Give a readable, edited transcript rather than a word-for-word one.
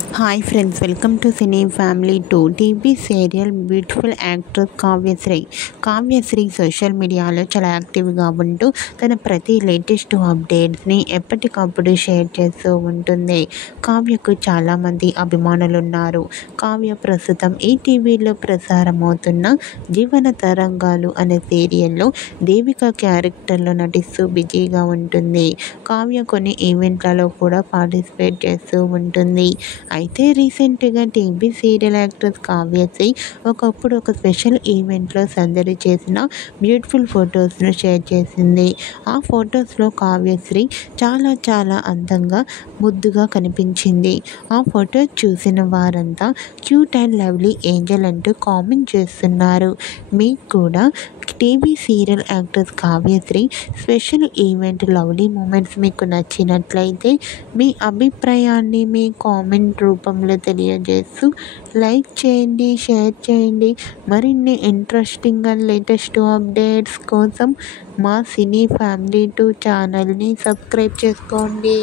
Hi friends, welcome to cine family 2. TV serial beautiful actress Kavyasri social మీడియాలో చాలా యాక్టివ్గా ఉంటూ తన ప్రతి లేటెస్ట్ అప్డేట్స్ని ఎప్పటికప్పుడు షేర్ చేస్తూ ఉంటుంది. కావ్యకు చాలామంది అభిమానులు ఉన్నారు. కావ్య ప్రస్తుతం ఈ టీవీలో ప్రసారమవుతున్న జీవన తరంగాలు అనే సీరియల్లో దేవిక క్యారెక్టర్లో నటిస్తూ బిజీగా ఉంటుంది. కావ్య కొన్ని ఈవెంట్లలో కూడా పార్టిసిపేట్ చేస్తూ ఉంటుంది. అయితే రీసెంట్గా టీవీ సీరియల్ యాక్ట్రెస్ కావ్యశ్రీ ఒకప్పుడు ఒక స్పెషల్ ఈవెంట్లో సందడి చేసిన బ్యూటిఫుల్ ఫొటోస్ను షేర్ చేసింది. ఆ ఫొటోస్లో కావ్యశ్రీ చాలా అందంగా ముద్దుగా కనిపించింది. ఆ ఫొటో చూసిన వారంతా క్యూట్ అండ్ లవ్లీ ఏంజల్ అంటూ కామెంట్ చేస్తున్నారు. మీకు కూడా TV serial actress Kavyasri special event lovely moments మీకు నచ్చినట్లయితే మీ అభిప్రాయాన్ని మీ కామెంట్ రూపంలో తెలియజేస్తూ లైక్ చేయండి, షేర్ చేయండి. మరిన్ని ఇంట్రెస్టింగ్ అండ్ లేటెస్ట్ అప్డేట్స్ కోసం మా సినీ ఫ్యామిలీ 2 ఛానల్ని సబ్స్క్రైబ్ చేసుకోండి.